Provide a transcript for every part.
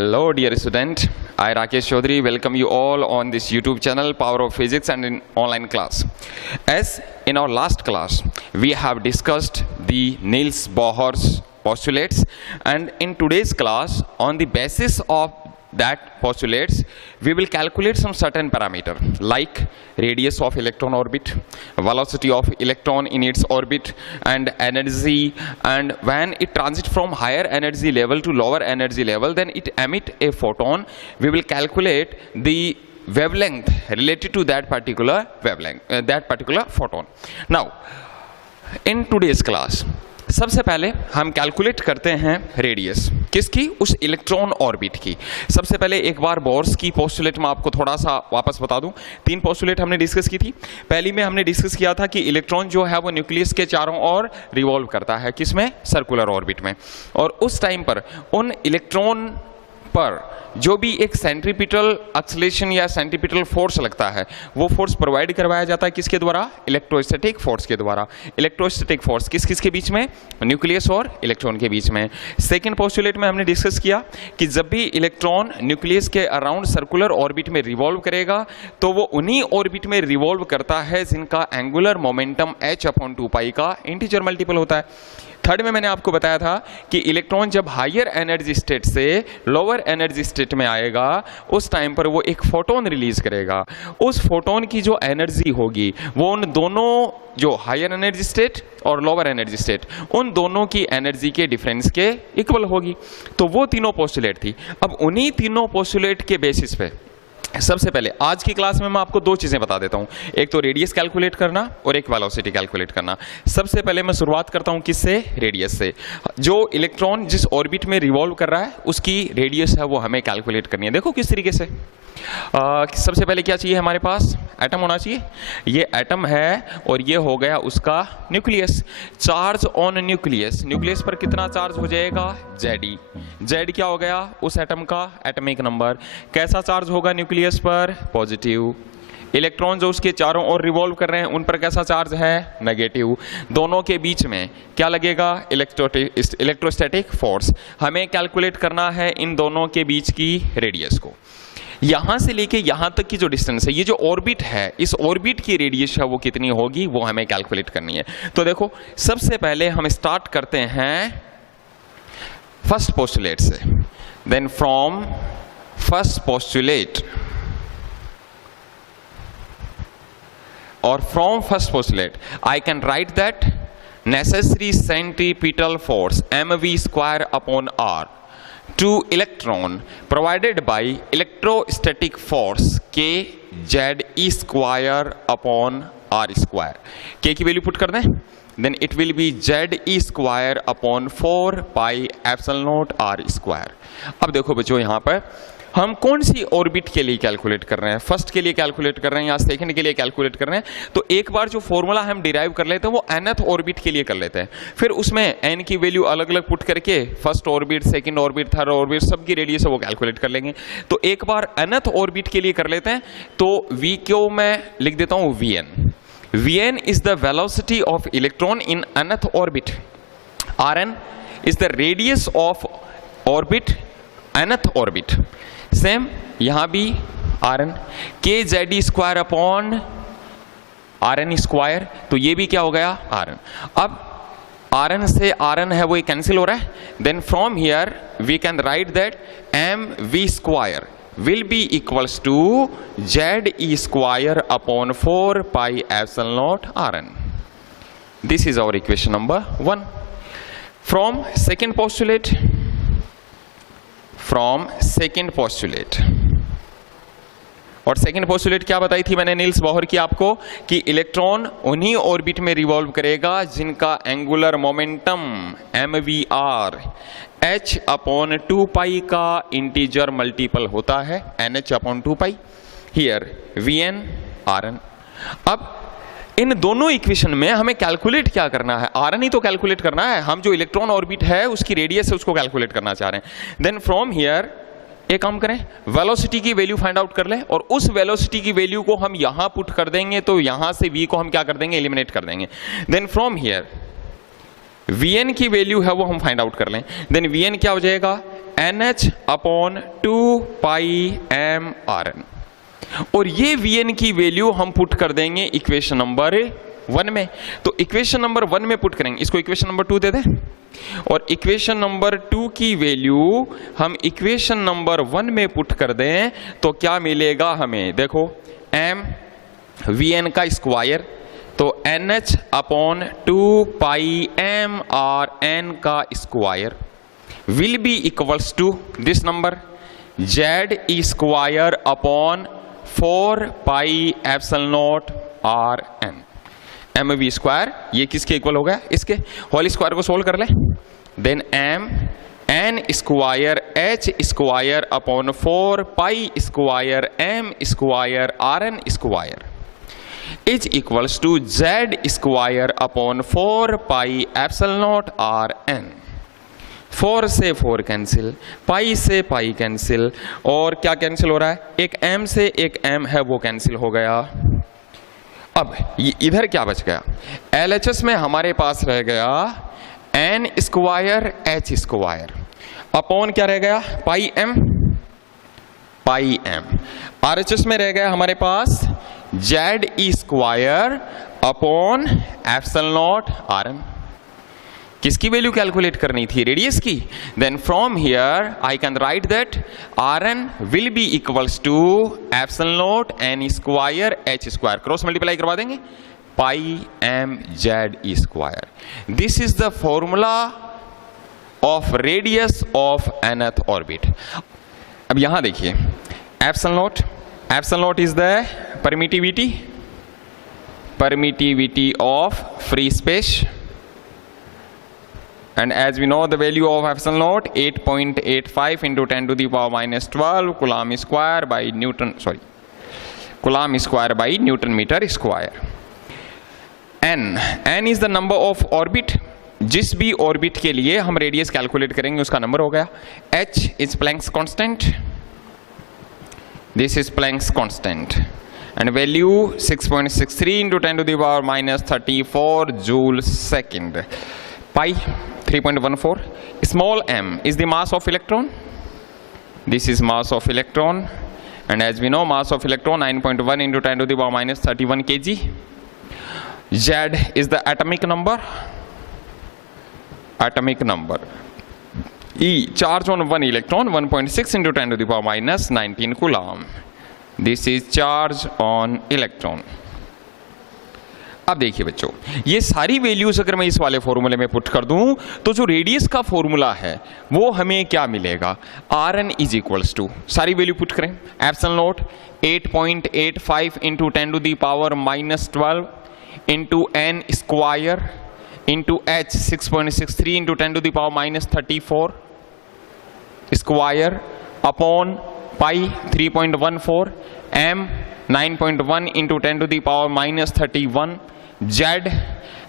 Hello dear student, I Rakesh Chaudhary welcome you all on this YouTube channel Power of Physics and in online class. As in our last class we have discussed the Niels Bohr's postulates, and in today's class on the basis of that postulates we will calculate some certain parameter like radius of electron orbit, velocity of electron in its orbit, and energy, and when it transits from higher energy level to lower energy level then it emit a photon. We will calculate the wavelength related to that particular wavelength, that particular photon. Now in today's class सबसे पहले हम calculate करते हैं radius किसकी, उस electron orbit की. सबसे पहले एक बार बोर्स की पोस्टुलेट में आपको थोड़ा सा वापस बता दूं. 3 पोस्टुलेट हमने डिस्कस की थी. पहली में हमने डिस्कस किया था कि इलेक्ट्रॉन जो है वो न्यूक्लियस के चारों ओर रिवॉल्व करता है, किसमें, सर्कुलर ऑर्बिट में. और उस टाइम पर उन इलेक्ट्रॉन पर जो भी एक सेंट्रीपिटल एक्सेलरेशन या सेंट्रीपिटल फोर्स लगता है वो फोर्स प्रोवाइड करवाया जाता है किसके द्वारा, इलेक्ट्रोस्टैटिक फोर्स के द्वारा. इलेक्ट्रोस्टैटिक फोर्स किस किस के बीच में, न्यूक्लियस और इलेक्ट्रॉन के बीच में. सेकंड पोस्टुलेट में हमने डिस्कस किया कि जब भी इलेक्ट्रॉन न्यूक्लियस के अराउंड सर्कुलर ऑर्बिट में रिवॉल्व करेगा तो वो उन्हीं ऑर्बिट में रिवॉल्व करता है जिनका एंगुलर मोमेंटम h/2π का इंटीजर मल्टीपल होता है. थर्ड में मैंने आपको बताया था कि इलेक्ट्रॉन जब हायर एनर्जी स्टेट से लोअर एनर्जी स्टेट में आएगा उस टाइम पर वो एक फोटोन रिलीज करेगा. उस फोटोन की जो एनर्जी होगी वो उन दोनों, जो हायर एनर्जी स्टेट और लोअर एनर्जी स्टेट, उन दोनों की एनर्जी के डिफरेंस के इक्वल होगी. तो वो तीनों पोस्टुलेट थी. अब उन्हीं तीनों पोस्टुलेट के बेसिस पे सबसे पहले आज की क्लास में मैं आपको 2 चीजें बता देता हूं, एक तो रेडियस कैलकुलेट करना और एक वेलोसिटी कैलकुलेट करना. सबसे पहले मैं शुरुआत करता हूं किससे, रेडियस से. जो इलेक्ट्रॉन जिस ऑर्बिट में रिवॉल्व कर रहा है उसकी रेडियस है वो हमें कैलकुलेट करनी है. देखो किस तरीके से. सबसे पहले क्या चाहिए, हमारे पास एटम होना चाहिए. ये एटम है और ये हो गया उसका nucleus. Charge on nucleus, nucleus पर कितना चार्ज हो जाएगा, Ze. Z क्या हो गया, उस एटम का एटॉमिक नंबर. कैसा चार्ज होगा न्यूक्लियस पर, पॉजिटिव. इलेक्ट्रॉन जो उसके चारों ओर रिवॉल्व कर रहे हैं उन पर कैसा चार्ज है, नेगेटिव. दोनों के बीच में क्या लगेगा, इलेक्ट्रोस्टैटिक फोर्स. हमें कैलकुलेट करना है इन दोनों के बीच की रेडियस को. यहां से लेके यहां तक की जो डिस्टेंस है, ये जो ऑर्बिट है, इस ऑर्बिट की रेडियस है वो कितनी होगी वो हमें कैलकुलेट करनी है. तो देखो सबसे पहले हम स्टार्ट करते हैं फर्स्ट पोस्टुलेट से. देन फ्रॉम फर्स्ट पोस्टुलेट और from first postulate I can write that necessary centripetal force mv² upon r to electron provided by electrostatic force kZe² upon r². k की वैल्यू पुट कर दें, then it will be Ze² upon 4πε0 r². अब देखो बच्चों यहाँ पर हम कौन सी ऑर्बिट के लिए कैलकुलेट कर रहे हैं, फर्स्ट के लिए कैलकुलेट कर रहे हैं या सेकंड के लिए कैलकुलेट कर रहे हैं. तो एक बार जो फॉर्मूला हम डिराइव कर लेते हैं वो nth ऑर्बिट के लिए कर लेते हैं. फिर उसमें n की वैल्यू अलग अलग पुट करके first orbit, second orbit, third orbit सबकी रेडियस है वो कैलकुलेट कर लेंगे. तो एक बार nth ऑर्बिट के लिए कर लेते हैं. तो v को मैं लिख देता हूँ Vn. Vn is the velocity of electron in nth orbit. Rn is the radius of orbit, nth orbit. Same यहां भी Rn, kZe² अपॉन Rn². तो ये भी क्या हो गया, Rn. अब Rn से Rn है वो ये कैंसिल हो रहा है. Then from here we can write that mv² will be equals to Ze² upon 4πε0 Rn. This is our equation number 1. From second postulate, और सेकंड पोस्टुलेट क्या बताई थी मैंने नील्स बोहर की आपको, कि इलेक्ट्रॉन उन्हीं ऑर्बिट में रिवॉल्व करेगा जिनका एंगुलर मोमेंटम mvr h/2π का इंटीजर मल्टीपल होता है nh/2π. Here Vn Rn. अब इन दोनों इक्वेशन में हमें कैलकुलेट क्या करना है, Rn ही तो कैलकुलेट करना है. हम जो इलेक्ट्रॉन ऑर्बिट है उसकी रेडियस है उसको कैलकुलेट करना चाह रहे हैं. देन फ्रॉम हियर एक काम करें, वेलोसिटी की वैल्यू फाइंड आउट कर लें और उस वेलोसिटी की वैल्यू को हम यहां पुट कर देंगे. तो यहां से v को हम क्या कर देंगे, एलिमिनेट कर देंगे. देन फ्रॉम हियर Vn की वैल्यू है वो हम फाइंड आउट कर लें. देन Vn क्या हो जाएगा, NH upon 2 pi m Rn, और ये Vn की वैल्यू हम पुट कर देंगे इक्वेशन नंबर 1 में। तो इक्वेशन नंबर 1 में पुट करेंगे, इसको इक्वेशन नंबर 2 दे दें, और इक्वेशन नंबर 2 की वैल्यू हम इक्वेशन नंबर 1 में पुट कर दें तो क्या मिलेगा हमें, देखो m Vn का स्क्वायर, तो NH upon 2 pi m Rn का square will be equals to this number Z square upon 4 pi epsilon not Rn। M V square ये किसके इक्वल हो गया, इसके होल स्क्वायर को सोल्व कर ले, then m n square h square upon 4 pi square m square Rn square is equals to z square upon 4 pi epsilon not Rn। 4 से 4 cancel, पाई से पाई कैंसिल, और क्या कैंसिल हो रहा है, एक m से एक m है वो कैंसिल हो गया। अब इधर क्या बच गया, LHS में हमारे पास रह गया n square h square upon क्या रह गया, पाई m। RHS में रह गया हमारे पास Z square upon epsilon not Rn। किसकी वैल्यू कैलकुलेट करनी थी, रेडियस की। Then from here I can write that Rn will be equals to epsilon naught n square h square, cross multiply करवा देंगे, pi m z square. This is the formula of radius of nth orbit. अब यहां देखिए epsilon naught is the permittivity of free space, and as we know the value of epsilon naught 8.85 into 10 to the power minus 12 coulomb square by Newton meter square। n is the number of orbit, जिस भी orbit के लिए हम radius calculate करेंगे उसका number हो गया। h is Planck's constant, this is Planck's constant, and value 6.63 into 10 to the power minus 34 joule second, pi 3.14. Small m is the mass of electron, this is mass of electron, and as we know mass of electron 9.1 into 10 to the power minus 31 kg. Z is the atomic number, E charge on one electron 1.6 into 10 to the power minus 19 coulomb, this is charge on electron। अब देखिए बच्चों, ये सारी values अगर मैं इस वाले फॉर्मूले में पुट कर दूं तो जो रेडियस का फॉर्मूला है वो हमें क्या मिलेगा, Rn इज इक्वल्स टू, सारी वैल्यू पुट करें, epsilon naught 8.85 into 10 to the power minus 12 into n square into h 6.63 into 10 to the power minus 34 square upon pi 3.14 m 9.1 into 10 to the power minus 31 Z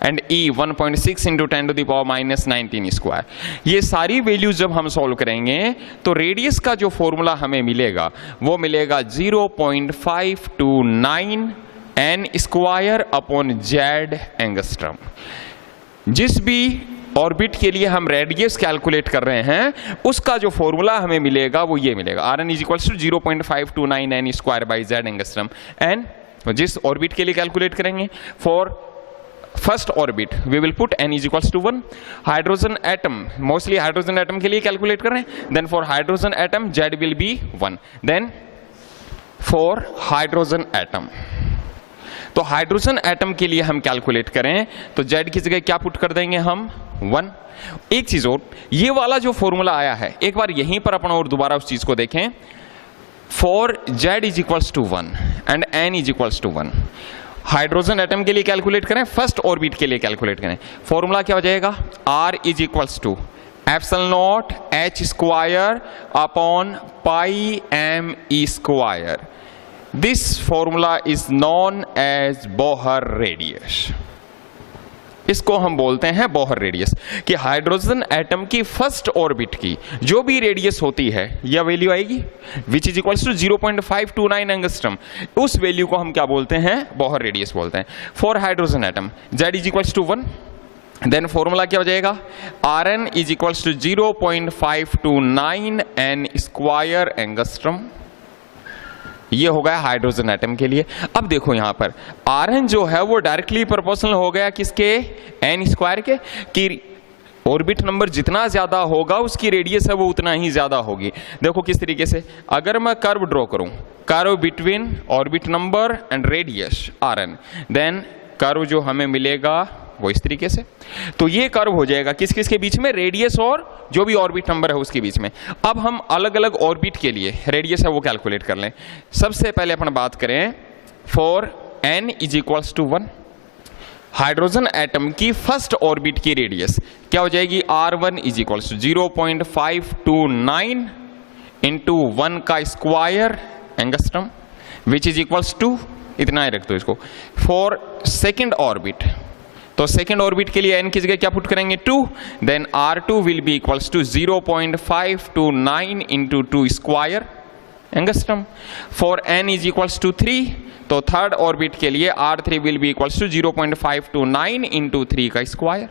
and E 1.6 into 10 to the power minus 19 square. ये सारी values जब हम solve करेंगे तो radius का जो formula हमें मिलेगा वो मिलेगा 0.529 n square upon Z angstrom. जिस भी ऑर्बिट के लिए हम रेडियस कैलकुलेट कर रहे हैं उसका जो फॉर्मूला हमें मिलेगा वो ये मिलेगा, Rn is equals to 0.529 n square by Z angstrom. And जिस ऑर्बिट के लिए कैलकुलेट करेंगे for first orbit we will put n is equals to 1। Hydrogen atom, mostly hydrogen atom के लिए कैलकुलेट कर रहे हैं, then for hydrogen atom Z will be 1। Then for hydrogen atom, तो हाइड्रोजन एटम के लिए हम कैलकुलेट करें तो Z की जगह क्या पुट कर देंगे हम, 1। एक चीज और, ये वाला जो फॉर्मूला आया है एक बार यहीं पर अपन और दोबारा उस चीज को देखें, for Z is equals to 1 and n is equals to 1। Hydrogen atom के लिए कैलकुलेट करें, फर्स्ट ऑर्बिट के लिए कैलकुलेट करें, फॉर्मूला क्या हो जाएगा, R is equals to epsilon naught h square upon pi m e square. This formula is known as Bohr radius. इसको हम बोलते हैं बोहर रेडियस, कि हाइड्रोजन एटम की फर्स्ट ऑर्बिट की जो भी रेडियस होती है यह वैल्यू आएगी which is equals to 0.529 angstrom. उस वैल्यू को हम क्या बोलते हैं, बोहर रेडियस बोलते हैं। For hydrogen atom Z is equals to 1, then formula क्या हो जाएगा, Rn is equals to 0.529 n square angstrom. ये हो गया हाइड्रोजन एटम के लिए। अब देखो यहां पर Rn जो है वो डायरेक्टली प्रोपोर्शनल हो गया किसके, n स्क्वायर के, कि ऑर्बिट नंबर जितना ज्यादा होगा उसकी रेडियस है वो उतना ही ज्यादा होगी। देखो किस तरीके से, अगर मैं कर्व ड्रॉ करूं, curve between orbit number and radius Rn, then curve जो हमें मिलेगा वो इस तरीके से। तो ये कर्व हो जाएगा किस किस के बीच में, रेडियस और जो भी ऑर्बिट नंबर है उसके बीच में। अब हम अलग अलग ऑर्बिट के लिए रेडियस है वो कैलकुलेट कर लें। सबसे पहले अपन बात करें for n is equals to 1, hydrogen atom की फर्स्ट ऑर्बिट की रेडियस क्या हो जाएगी, R1 is equals to 0.529 into 1 का square angstrom which is equals to, इतना ही रख दो इसको। फॉर सेकेंड ऑर्बिट, तो सेकेंड ऑर्बिट के लिए n की जगह क्या पुट करेंगे 2, then R2 will be equals to 0.529 into 2 square angstrom. For n is equals to 3, तो थर्ड ऑर्बिट के लिए R3 will be equals to 0.529 into 3 का स्क्वायर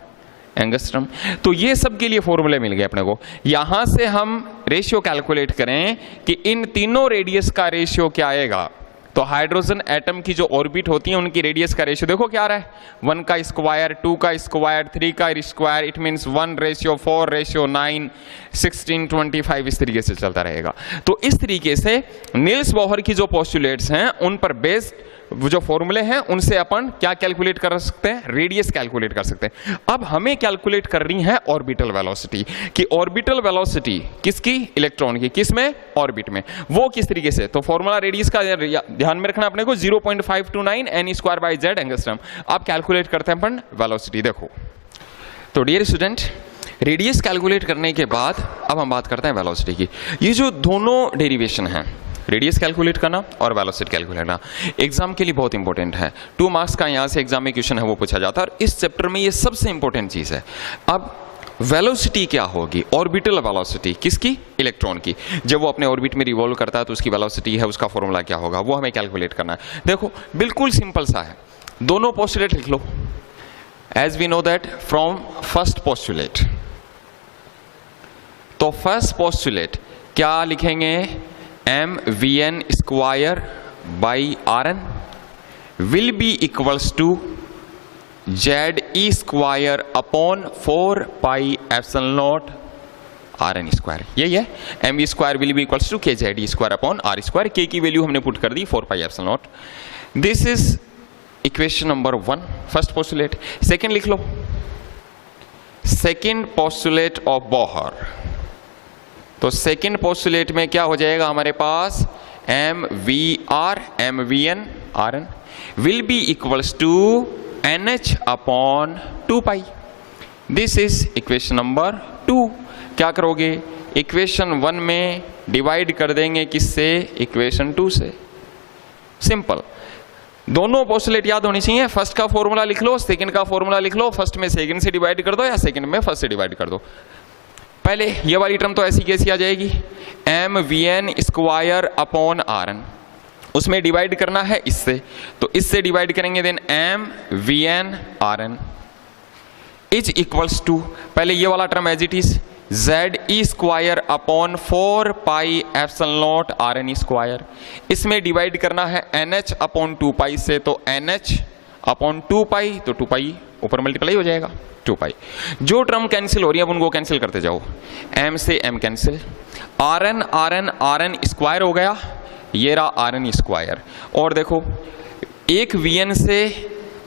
एंगस्ट्रम। तो ये सब के लिए फॉर्मूले मिल गए अपने को। यहां से हम रेशियो कैलकुलेट करें कि इन तीनों रेडियस का रेशियो क्या आएगा, तो हाइड्रोजन एटम की जो ऑर्बिट होती है उनकी रेडियस का रेशियो देखो क्या आ रहा है, 1 का स्क्वायर, 2 का स्क्वायर, 3 का स्क्वायर, इट मींस 1:4:9, 16, 25 इस तरीके से चलता रहेगा। तो इस तरीके से नील्स बोहर की जो पोस्टुलेट्स हैं उन पर बेस्ड जो फॉर्मूले हैं उनसे अपन क्या कैलकुलेट कर सकते हैं, रेडियस कैलकुलेट कर सकते हैं। अब हमें कैलकुलेट करनी है ऑर्बिटल वेलोसिटी, कि ऑर्बिटल वेलोसिटी किसकी, इलेक्ट्रॉन की, किस में, ऑर्बिट में, वो किस तरीके से। तो फॉर्मूला रेडियस का ध्यान में रखना अपने को, 0.529 n square by z angstrom. अब कैलकुलेट करते हैं अपन वेलोसिटी। देखो तो डियर स्टूडेंट, रेडियस कैलकुलेट करने के बाद अब हम बात करते हैं वेलोसिटी की। ये जो दोनों डेरिवेशन है, रेडियस कैलकुलेट करना और वेलोसिटी कैलकुलेट करना, एग्जाम के लिए बहुत इंपॉर्टेंट है। 2 मार्क्स का यहाँ से एग्जाम में क्वेश्चन है वो पूछा जाता है और इस चैप्टर में ये सबसे इंपॉर्टेंट चीज है। अब वेलोसिटी क्या होगी, ऑर्बिटल वेलोसिटी किसकी, इलेक्ट्रॉन की। जब वो अपने ऑर्बिट में रिवॉल्व करता है तो उसकी वेलोसिटी है, उसका फॉर्मूला क्या होगा वो हमें कैलकुलेट करना है। देखो बिल्कुल सिंपल सा है, दोनों पोस्टुलेट लिख लो। As we know that from first postulate, तो फर्स्ट पोस्टुलेट क्या लिखेंगे, mvn square by Rn will be equals to ZE square upon 4 pi epsilon not Rn square. यही है, mv square will be equals to kZE square upon r square. k की value हमने put कर दी 4 pi epsilon not. This is equation number 1 first postulate. Second लिख लो, second postulate of Bohr. तो second postulate में क्या हो जाएगा हमारे पास, mvn Rn will be equals to nh upon 2 pi. This is equation number 2। क्या करोगे, इक्वेशन 1 में डिवाइड कर देंगे किससे, इक्वेशन 2 से। सिंपल, दोनों पोस्टुलेट याद होनी चाहिए। फर्स्ट का फॉर्मूला लिख लो, सेकंड का फॉर्मूला लिख लो। फर्स्ट में सेकंड से डिवाइड कर दो या सेकंड में फर्स्ट से डिवाइड कर दो। पहले ये वाली टर्म तो ऐसी कैसी आ जाएगी, mvn स्क्वायर अपॉन Rn, उसमें डिवाइड करना है इससे, तो इससे डिवाइड करेंगे, then mvn Rn is equals to, पहले ये वाला term as it is, ZE square upon 4 pi epsilon not Rn square, इसमें डिवाइड करना है nh अपॉन 2 पाई से, तो nh अपॉन 2 पाई, तो 2 पाई ऊपर मल्टीप्लाई हो जाएगा 2 पाई। जो टर्म कैंसिल हो रही है अब उनको कैंसिल करते जाओ, m से m cancel, Rn Rn Rn square हो गया, ये रहा Rn स्क्वायर। और देखो एक Vn से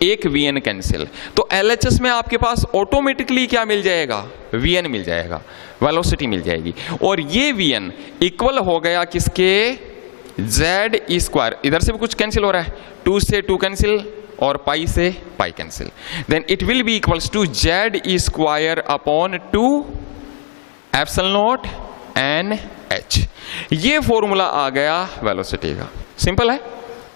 एक Vn कैंसिल, तो LHS में आपके पास ऑटोमेटिकली क्या मिल जाएगा, Vn मिल जाएगा, वेलोसिटी मिल जाएगी। और ये Vn इक्वल हो गया किसके, ZE स्क्वायर। इधर से भी कुछ कैंसिल हो रहा है, 2 से 2 कैंसिल और पाई से pi cancel, then it will be equals to ZE square upon 2 epsilon naught NH। ये फॉर्मूला आ गया वेलोसिटी का। सिंपल है,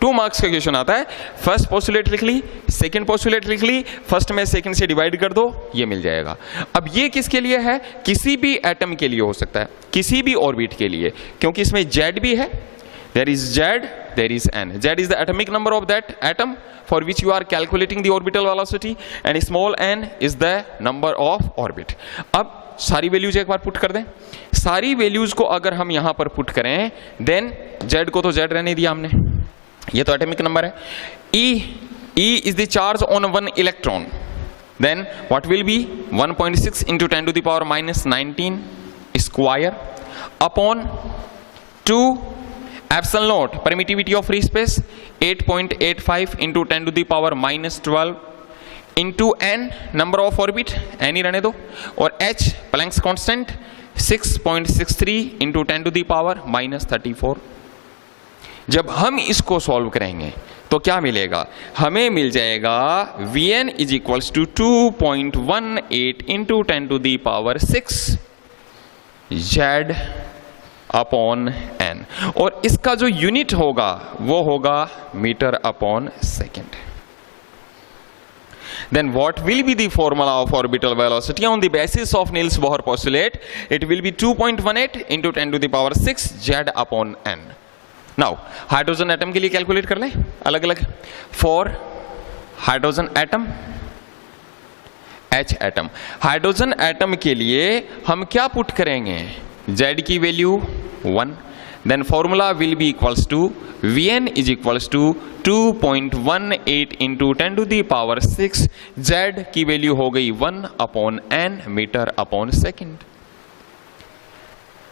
2 मार्क्स का क्वेश्चन आता है। फर्स्ट पोस्टुलेट लिख ली, सेकंड पोस्टुलेट लिख ली, फर्स्ट में सेकंड से डिवाइड कर दो, ये मिल जाएगा। अब ये किसके लिए है, किसी भी एटम के लिए हो सकता है, किसी भी ऑर्बिट के लिए, क्योंकि इसमें Z भी है, there is Z, there is N. Z is the atomic number of that atom for which you are calculating the orbital velocity, and small n is the number of orbit. अब सारी values एक बार put कर दें. सारी values को अगर हम यहां पर पुट करें, देन Z को तो Z रहने दिया हमने, ये तो एटॉमिक नंबर है. E is the charge on one electron. Then what will be 1.6 into 10 to the power minus 19 square upon 2 epsilon naught permittivity of free space 8.85 into 10 to the power minus 12 into n number of orbit, n ही रहने दो, और h Planck's constant 6.63 into 10 to the power minus 34. जब हम इसको solve करेंगे तो क्या मिलेगा, हमें मिल जाएगा Vn is equals to 2.18 into 10 to the power 6 Z upon n, और इसका जो यूनिट होगा वो होगा metre upon second. Then what will be the formula of orbital velocity on the basis of Niels Bohr postulate? It will be 2.18 into 10 to the power 6 Z upon n. Now hydrogen atom के लिए calculate कर लें अलग अलग. For hydrogen atom, H atom, hydrogen atom के लिए हम क्या पुट करेंगे, Z की value 1. Then formula will be equals to Vn is equals to 2.18 into 10 to the power 6, Z की वैल्यू हो गई 1 upon n metre upon second.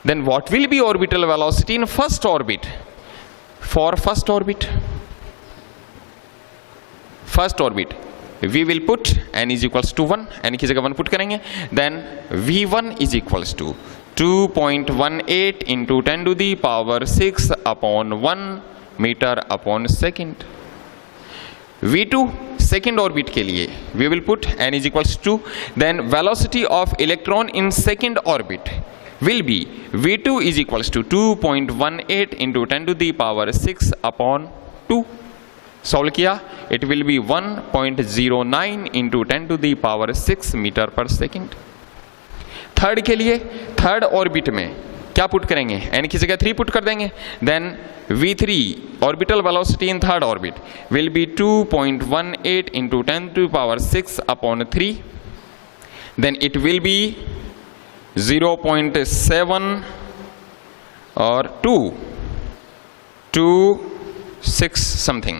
Then what will be orbital velocity in first orbit? For first orbit, we will put n is equals to 1, n की जगह 1 put करेंगे. Then V1 is equals to 2.18 into 10 to the power 6 upon 1 meter upon second. V2 second orbit के लिए we will put n is equals to, then velocity of electron in second orbit will be V2 is equals to 2.18 into 10 to the power 6 upon 2. Solve किया, it will be 1.09 into 10 to the power 6 metre पर second. Third के लिए, third orbit में क्या put करेंगे, n की जगह 3 put कर देंगे. Then V3 orbital velocity in third orbit will be 2.18 into 10 to the power 6 upon 3. Then it will be 0.7 or 2.6 something.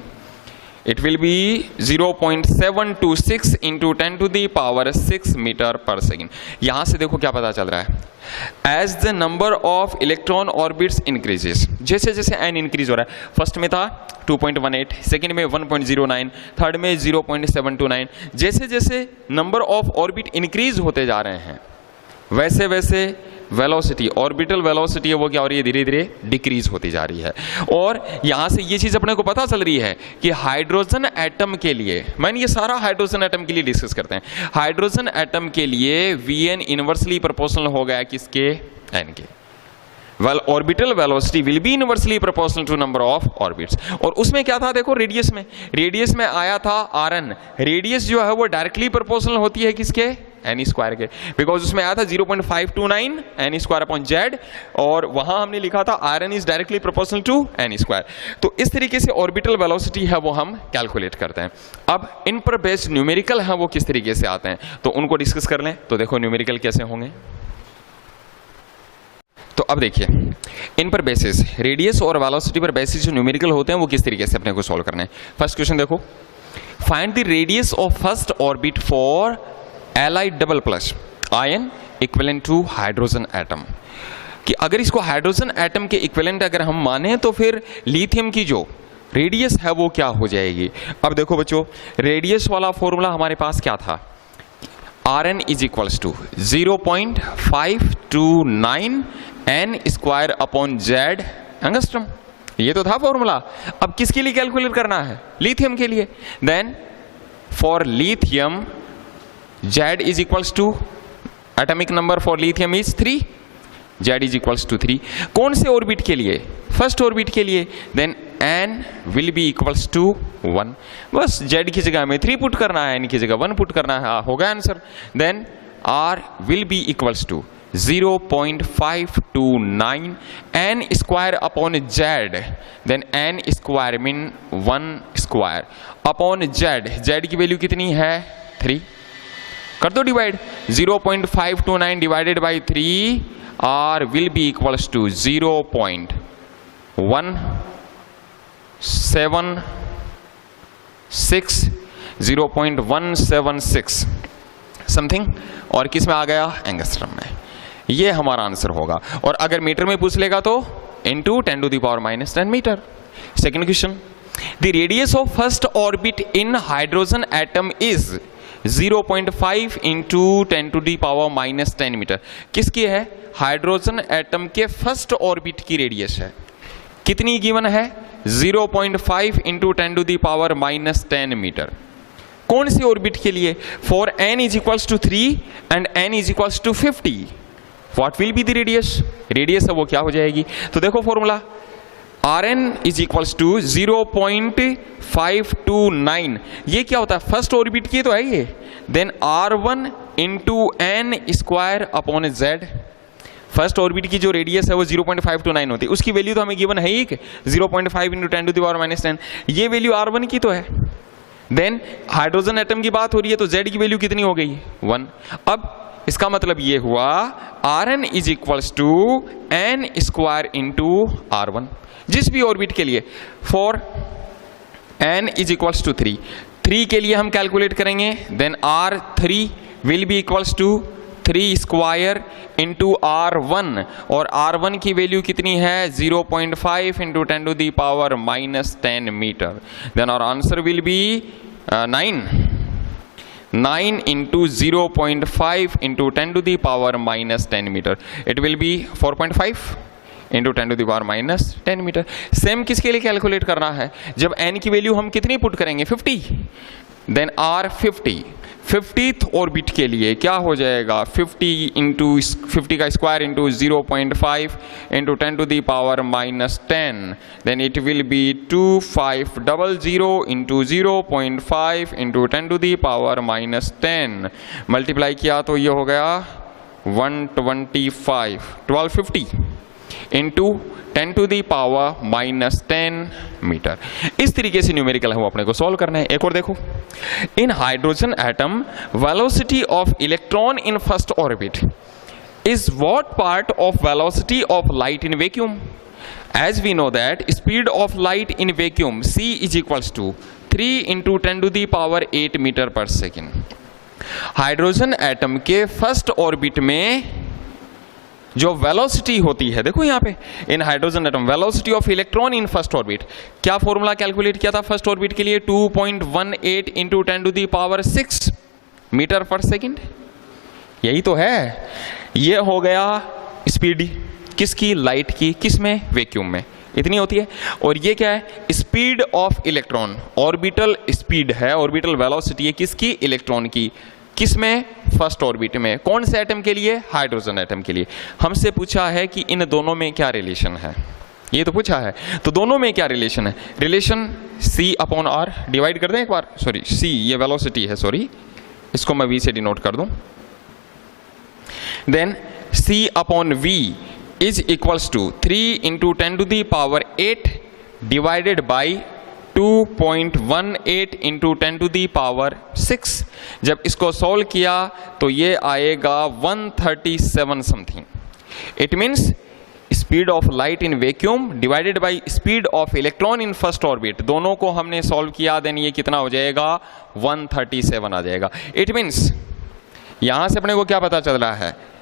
It will be 0.726 into 10 to the power 6 metre पर सेकेंड. यहां से देखो क्या पता चल रहा है, as the number of electron orbits increases, जैसे जैसे n इंक्रीज हो रहा है, फर्स्ट में था 2.18, सेकेंड में 1.09, थर्ड में 0.729, जैसे जैसे नंबर ऑफ ऑर्बिट इंक्रीज होते जा रहे हैं वैसे वैसे वेलोसिटी, ऑर्बिटल वेलोसिटी है वो क्या हो रही है, धीरे धीरे डिक्रीज होती जा रही है. और यहां से ये चीज अपने को पता चल रही है कि हाइड्रोजन एटम के लिए, मैंने ये सारा हाइड्रोजन एटम के लिए डिस्कस करते हैं, हाइड्रोजन एटम के लिए Vn इनवर्सली प्रोपोर्शनल हो गया किसके, n के. Well orbital velocity will be inversely proportional to number of orbits. और उसमें क्या था देखो, रेडियस में आया था Rn. रेडियस जो है वो डायरेक्टली प्रोपोर्शनल होती है किसके, n स्क्वायर के, बिकॉज उसमें आया था 0.529 n स्क्वायर अपॉन z, और वहां हमने लिखा था Rn is directly proportional to n square. तो इस तरीके से ऑर्बिटल वेलोसिटी है वो हम कैलकुलेट करते हैं. अब इन पर बेस्ड न्यूमेरिकल है वो किस तरीके से आते हैं, तो उनको डिस्कस कर लें. तो देखो न्यूमेरिकल कैसे होंगे, तो अब देखिए इन पर बेसिस, रेडियस और वेलोसिटी पर बेसिस जो न्यूमेरिकल होते हैं वो किस तरीके से अपने को सॉल्व करना है. फर्स्ट क्वेश्चन देखो, find the radius of first orbit for Li double plus ion equivalent to hydrogen atom. कि अगर इसको हाइड्रोजन एटम के इक्विवेलेंट अगर हम माने तो फिर लिथियम की जो रेडियस है वो क्या हो जाएगी. अब देखो बच्चों, रेडियस वाला फॉर्मूला हमारे पास क्या था, Rn is equals to 0.529 n square upon z angstrom. ये तो था फॉर्मूला. अब किसके लिए कैलकुलेट करना है, लिथियम के लिए. Then for lithium Z is equals to, atomic number for lithium is 3, Z is equals to 3. कौन से ऑर्बिट के लिए, फर्स्ट ऑर्बिट के लिए. Then n will be equals to 1. बस Z की जगह हमें 3 पुट करना है, n की जगह 1 पुट करना है, होगा answer. Then R will be equals to 0.529 n square upon z, then n square mean 1 square upon z, z की वैल्यू कितनी है 3, कर दो divide, 0.529 divided by 3 r will be equals to 0.176 something, और किस में आ गया एंगस्ट्रम में, ये हमारा आंसर होगा। और अगर मीटर में पूछ लेगा तो into 10 to the power minus 10 metre. Second question, the radius of first orbit in hydrogen atom is 0.5 into 10 to the power minus 10 metre. किसकी है, हाइड्रोजन एटम के फर्स्ट ऑर्बिट की रेडियस है, कितनी गिवन है 0.5 into 10 to the power minus 10 metre. कौन सी orbit के लिए, for n is equals to 3 and n is equals to 50 what will be the radius, radius है वो क्या हो जाएगी, तो देखो formula Rn is equals to 0.529, ये क्या होता है फर्स्ट ऑर्बिट की तो है ये, then R1 into n square upon z, first orbit की जो रेडियस है वो 0.529 होती है, उसकी वैल्यू तो हमें गिवन है ही 0.5 into 10 to the power minus 10, ये वैल्यू R1 की तो है। देन हाइड्रोजन एटम की बात हो रही है तो z की वैल्यू कितनी हो गई 1। अब इसका मतलब ये हुआ Rn is equals to n square into R1, जिस भी ऑर्बिट के लिए, for n is equals to 3 के लिए हम कैलकुलेट करेंगे, then R3 will be equals to 3 square into R1, और R1 की वैल्यू कितनी है 0.5 into 10 to the power minus 10 metre, then our answer will be 9 into 0.5 into 10 to the power minus 10 metre, it will B 4.5 into 10 to the power minus 10 metre. Same किसके लिए calculate करना है, जब n की value हम कितनी put करेंगे 50, then R50 50th orbit के लिए क्या हो जाएगा 50 का square into 0.5 into 10 to the power minus 10, then it will be 2500 into 0.5 into 10 to the power minus 10, multiply किया तो ये हो गया 1250 into 10 to the power minus 10 metre. इस तरीके से न्यूमेरिकल है वो अपने को सॉल्व करना है। एक और देखो, in hydrogen atom velocity of electron in first orbit is what part of velocity of light in vacuum, as we know that speed of light in vacuum c is equals to 3 into 10 to the power 8 meter पर second. Hydrogen atom के first orbit में जो velocity होती है, देखो यहाँ पे in hydrogen atom velocity of electron in first orbit, क्या फॉर्मूला कैलकुलेट किया था फर्स्ट ऑर्बिट के लिए 2.18 into 10 to the power 6 metre पर सेकेंड, यही तो है। ये हो गया स्पीड किसकी, लाइट की, किस में, वैक्यूम में, इतनी होती है। और ये क्या है, speed of electron, orbital speed है, ऑर्बिटल वेलोसिटी है किसकी, इलेक्ट्रॉन की, किस में, फर्स्ट ऑर्बिट में। कौन से एटम के लिए, हाइड्रोजन एटम के लिए। हमसे पूछा है कि इन दोनों में क्या रिलेशन है, ये तो पूछा है, तो दोनों में क्या रिलेशन है, relation c upon r, divide कर दें एक बार, सॉरी c ये वेलोसिटी है, सॉरी इसको मैं v से डिनोट कर दूं, then c upon v is equals to 3 into 10 to the power 8 divided by 2.18 into 10 to the power 6। जब इसको सॉल्व किया तो ये आएगा 137 something. It means speed of light in vacuum divided by speed of electron in first orbit, दोनों को हमने solve किया, देन ये कितना हो जाएगा 137 आ जाएगा। इट मीन्स यहां से अपने को क्या पता चल रहा है,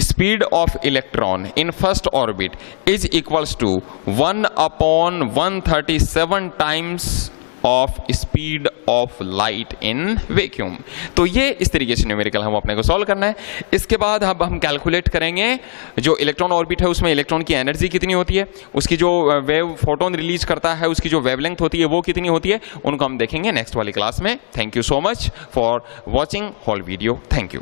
speed of electron in first orbit is equals to 1/137 times of speed of light in vacuum. तो ये इस तरीके से न्यूमेरिकल हम अपने को सॉल्व करना है। इसके बाद अब हम कैलकुलेट करेंगे जो इलेक्ट्रॉन ऑर्बिट है उसमें इलेक्ट्रॉन की एनर्जी कितनी होती है, उसकी जो वेव फोटोन रिलीज करता है उसकी जो वेवलेंथ होती है वो कितनी होती है, उनको हम देखेंगे नेक्स्ट वाली क्लास में। Thank you so much for watching whole video. Thank you.